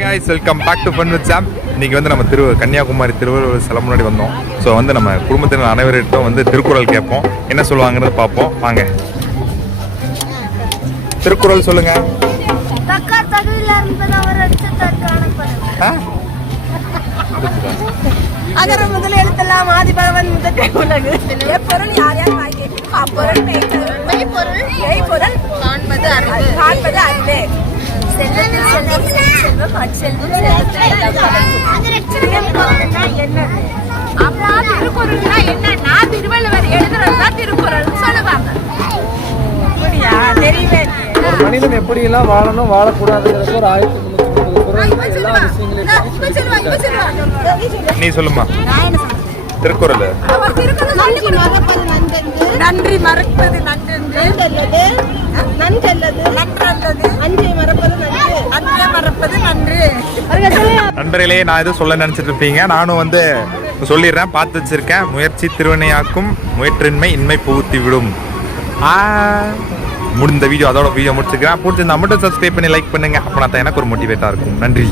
guys, welcome back to Fun with Sam. இன்னைக்கு வந்து நம்ம கன்னியாகுமரி திருவள்ளுவர் சிலை முன்னாடி வந்தோம். ஸோ வந்து நம்ம குடும்பத்தினர் அனைவரிடம் வந்து திருக்குறள் கேட்போம். என்ன சொல்லுவாங்கிறது பார்ப்போம் வாங்க. திருக்குறள் சொல்லுங்க. அகர முதல் எழுத்தெல்லாம் ஆதிபகவன் முதற்கை உலகு. எப்பொருள் யார் யார் வாய்க்கை அப்பொருள் மெய்ப்பொருள் காண்பது அறிவே. செல்வத்தில் செல்வம் செல்வம் அச்செல்வம் திருக்குறள்னா என்னன்னா திருவள்ளுவர் எழுதுறதுதான் திருக்குறள் சொல்லுவாங்க. தெரியவே மனிதன் எப்படி எல்லாம் வாழணும் வாழக்கூடாதுங்கிறது ஒரு 1330 குறள் எல்லா விஷயங்களையும். நீ சொல்லுமா திருக்குறள். நன்றி மறப்பது நன்றல்லது அஞ்சை மறப்பது நன்று. நண்பர்களே, நான் எதுவும் சொல்ல நினைச்சிட்டு இருப்பீங்க. நானும் வந்து சொல்லிடுறேன், பார்த்து வச்சிருக்கேன். முயற்சி திருவினையாக்கும், முயற்றின்மை இன்மை புகுத்தி விடும். முடிந்த வீடியோ அதோட வீடியோ முடிச்சுக்கிறேன். பிடிச்சிருந்தா மட்டும் சப்ஸ்கிரைப் பண்ணி லைக் பண்ணுங்க. அப்போ நான் எனக்கு ஒரு மோட்டிவேட்டா இருக்கும். நன்றி.